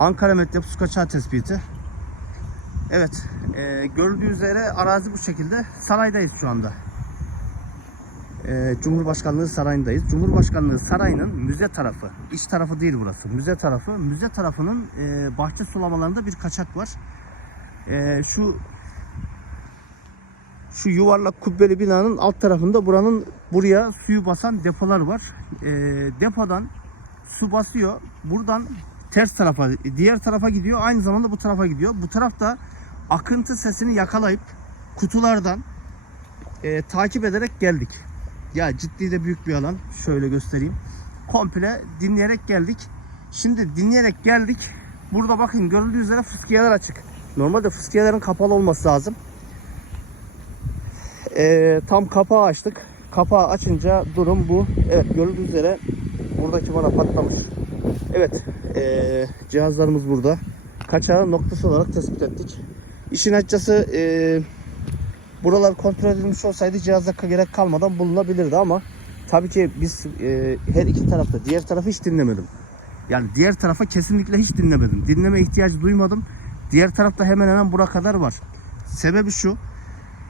Ankara Medyap su kaçağı tespiti. Evet, e, görüldüğü üzere arazi bu şekilde. Saraydayız şu anda. E, Cumhurbaşkanlığı Sarayı'ndayız. Cumhurbaşkanlığı Sarayı'nın müze tarafı, iç tarafı değil burası. Müze tarafı. Müze tarafının e, bahçe sulamalarında bir kaçak var. E, şu şu yuvarlak kubbeli binanın alt tarafında buranın buraya suyu basan depolar var. E, depodan su basıyor. Buradan ters tarafa, diğer tarafa gidiyor. Aynı zamanda bu tarafa gidiyor. Bu tarafta akıntı sesini yakalayıp kutulardan e, takip ederek geldik. Ya ciddi de büyük bir alan. Şöyle göstereyim. Komple dinleyerek geldik. Şimdi dinleyerek geldik. Burada bakın görüldüğü üzere fıskiyeler açık. Normalde fıskiyelerin kapalı olması lazım. E, tam kapağı açtık. Kapağı açınca durum bu. Evet görüldüğü üzere buradaki bana patlamış. Evet e, cihazlarımız burada. Kaçağı noktası olarak tespit ettik. İşin açıkçası e, buralar kontrol edilmiş olsaydı cihazda gerek kalmadan bulunabilirdi ama tabii ki biz e, her iki tarafta diğer tarafı hiç dinlemedim. Yani diğer tarafa kesinlikle hiç dinlemedim. Dinleme ihtiyacı duymadım. Diğer tarafta hemen hemen bura kadar var. Sebebi şu.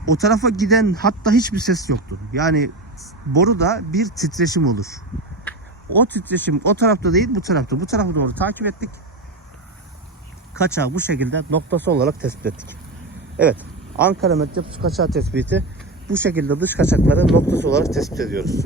O tarafa giden hatta hiçbir ses yoktu. Yani boruda bir titreşim olur. O titreşim o tarafta değil bu tarafta. Bu tarafa doğru takip ettik. Kaçağı bu şekilde noktası olarak tespit ettik. Evet. Ankara Medyap su kaçağı tespiti bu şekilde dış kaçakları noktası olarak tespit ediyoruz.